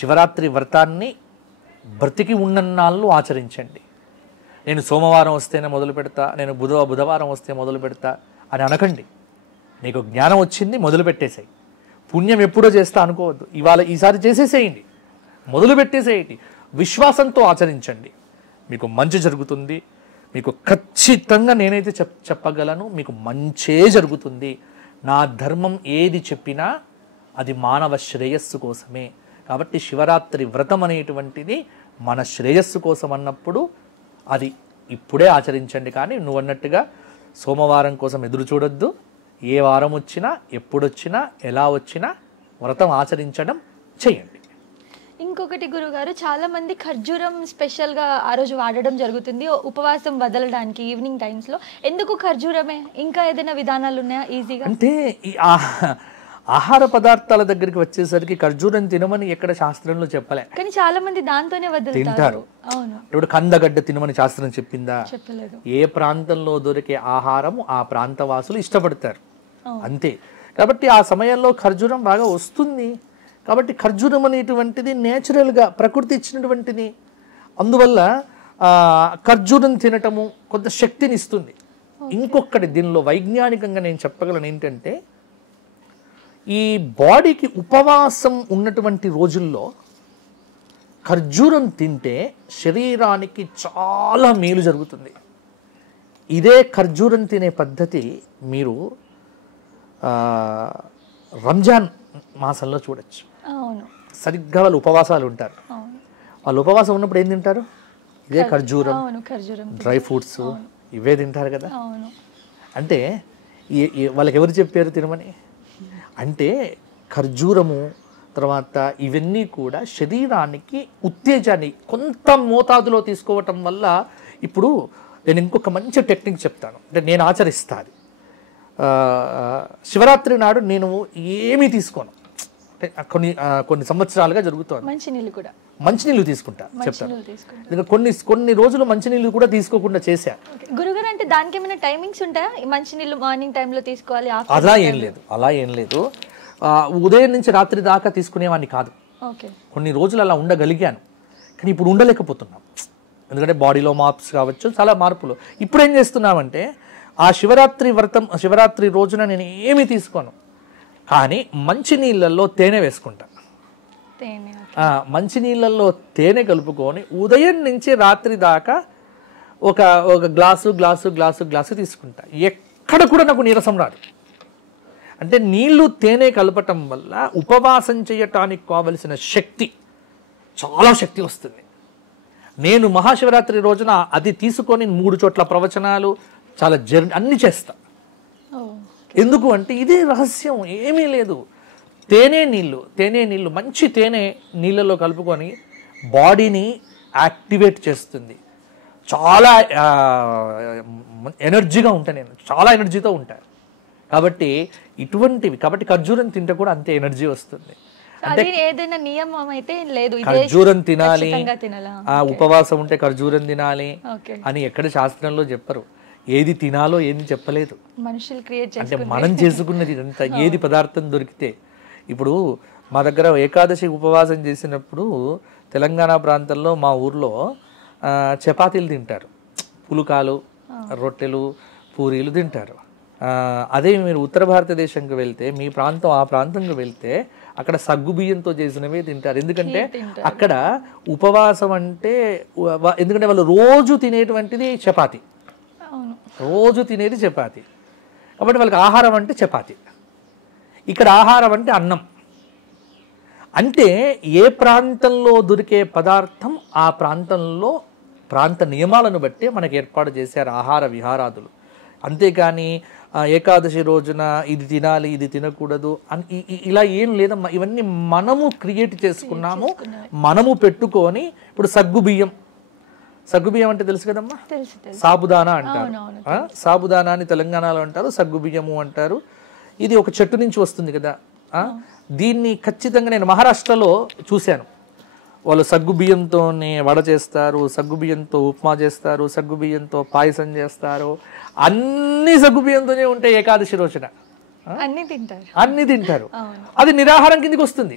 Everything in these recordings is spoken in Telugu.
శివరాత్రి వ్రతాన్ని బ్రతికి ఉన్నన్నాళ్ళు ఆచరించండి. నేను సోమవారం వస్తేనే మొదలు పెడతా, నేను బుధవారం వస్తే మొదలు పెడతా అని అనకండి. నీకు జ్ఞానం వచ్చింది, మొదలు పెట్టేసేయి. పుణ్యం ఎప్పుడో చేస్తా అనుకోవద్దు, ఈసారి చేసేసేయండి, మొదలు పెట్టేసేయండి. విశ్వాసంతో ఆచరించండి, మీకు మంచి జరుగుతుంది. మీకు ఖచ్చితంగా నేనైతే చెప్పగలను, మీకు మంచే జరుగుతుంది. నా ధర్మం ఏది చెప్పినా అది మానవ శ్రేయస్సు కోసమే. కాబట్టి శివరాత్రి వ్రతం అనేటువంటిది మన శ్రేయస్సు కోసం అన్నప్పుడు అది ఇప్పుడే ఆచరించండి. కానీ నువ్వు అన్నట్టుగా సోమవారం కోసం ఎదురు చూడొద్దు. ఏ వారం వచ్చినా, ఎప్పుడొచ్చినా, ఎలా వచ్చినా వ్రతం ఆచరించడం చేయండి. ఇంకొకటి గురుగారు, చాలా మంది ఖర్జూరం స్పెషల్గా ఆ రోజు వాడడం జరుగుతుంది ఉపవాసం వదలడానికి ఈవినింగ్ టైమ్స్లో. ఎందుకు ఖర్జూరమే? ఇంకా ఏదైనా విధానాలు ఉన్నాయా ఈజీగా? అంటే ఈ ఆహార పదార్థాల దగ్గరికి వచ్చేసరికి ఖర్జూరం తినమని ఎక్కడ శాస్త్రంలో చెప్పలే, కానీ చాలా మంది దాంతోనే తింటారు. ఇప్పుడు కందగడ్డ తినమని శాస్త్రం చెప్పిందా? చెప్పలేదు. ఏ ప్రాంతంలో దొరికే ఆహారం ఆ ప్రాంత వాసులు ఇష్టపడతారు, అంతే. కాబట్టి ఆ సమయంలో ఖర్జూరం బాగా వస్తుంది. కాబట్టి ఖర్జూరం అనేటువంటిది నేచురల్గా ప్రకృతి ఇచ్చినటువంటిది. అందువల్ల ఖర్జూరం తినటము కొంత శక్తిని ఇస్తుంది. ఇంకొకటి దీనిలో వైజ్ఞానికంగా నేను చెప్పగలను ఏంటంటే, ఈ బాడీకి ఉపవాసం ఉన్నటువంటి రోజుల్లో ఖర్జూరం తింటే శరీరానికి చాలా మేలు జరుగుతుంది. ఇదే ఖర్జూరం తినే పద్ధతి మీరు రంజాన్ మాసంలో చూడొచ్చు. సరిగ్గా వాళ్ళు ఉపవాసాలు ఉంటారు. వాళ్ళు ఉపవాసం ఉన్నప్పుడు ఏం తింటారు? ఇదే ఖర్జూరం, డ్రై ఫ్రూట్స్ ఇవే తింటారు కదా. అంటే వాళ్ళకి ఎవరు చెప్పారు తినమని? అంటే ఖర్జూరము తర్వాత ఇవన్నీ కూడా శరీరానికి ఉత్తేజాన్ని కొంత మోతాదులో తీసుకోవటం వల్ల. ఇప్పుడు నేను ఇంకొక మంచి టెక్నిక్ చెప్తాను, అంటే నేను ఆచరిస్తాను. శివరాత్రి నాడు నేను ఏమీ తీసుకోను, కొన్ని సంవత్సరాలుగా జరుగుతుంది. మంచినీళ్ళు తీసుకుంటా చెప్తాను. కొన్ని రోజులు మంచినీళ్ళు కూడా తీసుకోకుండా చేశా. గురుగారు, అంటే దానికి ఏమైనా టైమింగ్స్ ఉంటాయా? మంచినీళ్ళు మార్నింగ్ టైంలో తీసుకోవాలి? అలా ఏం లేదు. ఉదయం నుంచి రాత్రి దాకా తీసుకునేవాడిని కాదు. కొన్ని రోజులు అలా ఉండగలిగాను, కానీ ఇప్పుడు ఉండలేకపోతున్నాం. ఎందుకంటే బాడీలో మార్ప్స్ కావచ్చు, చాలా మార్పులు. ఇప్పుడు ఏం చేస్తున్నామంటే, ఆ శివరాత్రి రోజున నేను ఏమీ తీసుకోను, కానీ మంచినీళ్ళల్లో తేనె వేసుకుంటా. మంచినీళ్ళల్లో తేనె కలుపుకొని ఉదయం నుంచి రాత్రి దాకా ఒక గ్లాసు తీసుకుంటా. ఎక్కడ కూడా నాకు నీరసం రాదు. అంటే నీళ్లు తేనె కలపటం వల్ల ఉపవాసం చేయటానికి కావలసిన శక్తి, చాలా శక్తి వస్తుంది. నేను మహాశివరాత్రి రోజున అది తీసుకొని 3 చోట్ల ప్రవచనాలు, చాలా అన్ని చేస్తా. ఎందుకు అంటే ఇదే రహస్యం, ఏమీ లేదు. తేనె నీళ్ళు మంచి తేనె నీళ్ళలో కలుపుకొని బాడీని యాక్టివేట్ చేస్తుంది. చాలా ఎనర్జీగా ఉంటాను, నేను చాలా ఎనర్జీతో ఉంటాను. కాబట్టి కాబట్టి ఖర్జూరం తింటే కూడా అంతే ఎనర్జీ వస్తుంది. అంటే ఏదైనా నియమం అయితే లేదు, ఖర్జూరం తినాలి, ఉపవాసం ఉంటే ఖర్జూరం తినాలి అని ఎక్కడ శాస్త్రంలో చెప్పరు. ఏది తినాలో ఏది చెప్పలేదు. అంటే మనం చేసుకున్నది ఇదంతా. ఏది పదార్థం దొరికితే, ఇప్పుడు మా దగ్గర ఏకాదశి ఉపవాసం చేసినప్పుడు తెలంగాణ ప్రాంతంలో మా ఊర్లో చపాతీలు తింటారు, పులుకాలు, రొట్టెలు, పూరీలు తింటారు. అదే మీరు ఉత్తర భారతదేశంకి వెళ్తే, మీ ప్రాంతం ఆ ప్రాంతంకి వెళ్తే అక్కడ సగ్గు బియ్యంతో చేసినవే తింటారు. ఎందుకంటే అక్కడ ఉపవాసం అంటే, ఎందుకంటే వాళ్ళు రోజు తినేటువంటిది చపాతీ, రోజు తినేది చపాతీ. కాబట్టి వాళ్ళకి ఆహారం అంటే చపాతీ, ఇక్కడ ఆహారం అంటే అన్నం. అంటే ఏ ప్రాంతంలో దొరికే పదార్థం ఆ ప్రాంతంలో ప్రాంత నియమాలను బట్టి మనకి ఏర్పాటు చేశారు ఆహార విహారాదులు. అంతేకాని ఏకాదశి రోజున ఇది తినాలి, ఇది తినకూడదు అని ఇలా ఏం లేదమ్మా. ఇవన్నీ మనము క్రియేట్ చేసుకున్నాము, మనము పెట్టుకొని. ఇప్పుడు సగ్గుబియ్యం అంటే తెలుసు కదమ్మా, సాబుదానా అంటారు. సాబుదానా అని తెలంగాణలో అంటారు, సగ్గుబియ్యము అంటారు. ఇది ఒక చెట్టు నుంచి వస్తుంది కదా. దీన్ని ఖచ్చితంగా నేను మహారాష్ట్రలో చూశాను. వాళ్ళు సగ్గుబియ్యంతోనే వడ చేస్తారు, సగ్గుబియ్యంతో ఉప్మా చేస్తారు, సగ్గుబియ్యంతో పాయసం చేస్తారు. అన్ని సగ్గుబియ్యంతోనే ఉంటాయి. ఏకాదశి రోజున అన్ని తింటారు. అది నిరాహారం కిందకి వస్తుంది.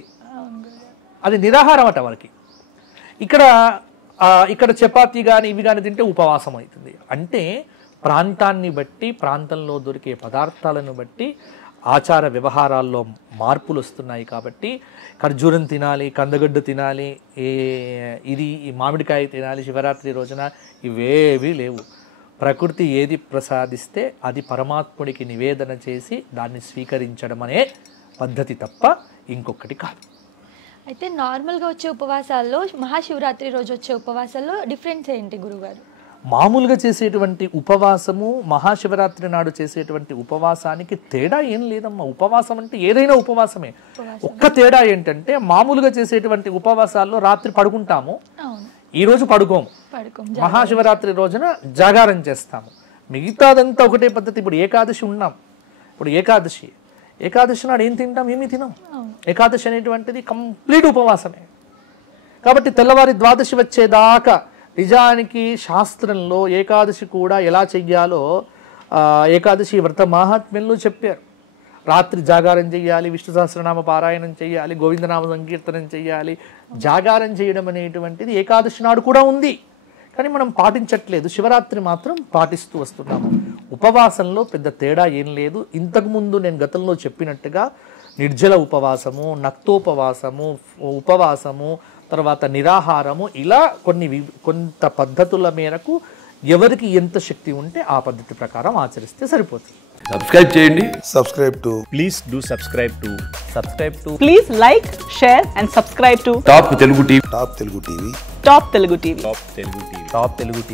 అది నిరాహారం అట వాళ్ళకి. ఇక్కడ చపాతీ కానీ ఇవి కానీ తింటే ఉపవాసం అవుతుంది. అంటే ప్రాంతాన్ని బట్టి, ప్రాంతంలో దొరికే పదార్థాలను బట్టి ఆచార వ్యవహారాల్లో మార్పులు వస్తున్నాయి. కాబట్టి ఖర్జూరం తినాలి, కందగడ్డ తినాలి, ఈ మామిడికాయ తినాలి శివరాత్రి రోజున ఇవేవి లేవు. ప్రకృతి ఏది ప్రసాదిస్తే అది పరమాత్ముడికి నివేదన చేసి దాన్ని స్వీకరించడం అనే పద్ధతి తప్ప ఇంకొకటి కాదు. అయితే నార్మల్గా వచ్చే ఉపవాసాల్లో మహాశివరాత్రి రోజు వచ్చే ఉపవాసాల్లో డిఫరెన్స్ ఏంటి గురుగారు? మామూలుగా చేసేటువంటి ఉపవాసము మహాశివరాత్రి నాడు చేసేటువంటి ఉపవాసానికి తేడా ఏం లేదమ్మా. ఉపవాసం అంటే ఏదైనా ఉపవాసమే. ఒక్క తేడా ఏంటంటే మామూలుగా చేసేటువంటి ఉపవాసాల్లో రాత్రి పడుకుంటాము, ఈ రోజు పడుకోము. మహాశివరాత్రి రోజున జాగారం చేస్తాము. మిగతాదంతా ఒకటే పద్ధతి. ఇప్పుడు ఏకాదశి ఉన్నాం, ఇప్పుడు ఏకాదశి నాడు ఏం తింటాం? ఏమీ తినాం. ఏకాదశి అనేటువంటిది కంప్లీట్ ఉపవాసమే. కాబట్టి తెల్లవారి ద్వాదశి వచ్చేదాకా నిజానికి శాస్త్రంలో ఏకాదశి కూడా ఎలా చెయ్యాలో ఏకాదశి వ్రత మహాత్మ్యంలో చెప్పారు. రాత్రి జాగారం చెయ్యాలి, విష్ణు సహస్రనామ పారాయణం చెయ్యాలి, గోవిందనామ సంకీర్తనం చెయ్యాలి. జాగారం చేయడం అనేటువంటిది ఏకాదశి నాడు కూడా ఉంది, కానీ మనం పాటించట్లేదు. శివరాత్రి మాత్రం పాటిస్తూ వస్తున్నాము. ఉపవాసంలో పెద్ద తేడా ఏం లేదు. ఇంతకుముందు నేను గతంలో చెప్పినట్టుగా నిర్జల ఉపవాసము, నక్తోపవాసము, ఉపవాసము, తర్వాత నిరాహారము, ఇలా కొంత పద్ధతుల మేరకు ఎవరికి ఎంత శక్తి ఉంటే ఆ పద్ధతి ప్రకారం ఆచరిస్తే సరిపోతుంది. సబ్స్క్రైబ్ చేయండి. Please do subscribe to. Please like, share and subscribe to top Telugu TV. Top Telugu TV. Top Telugu TV.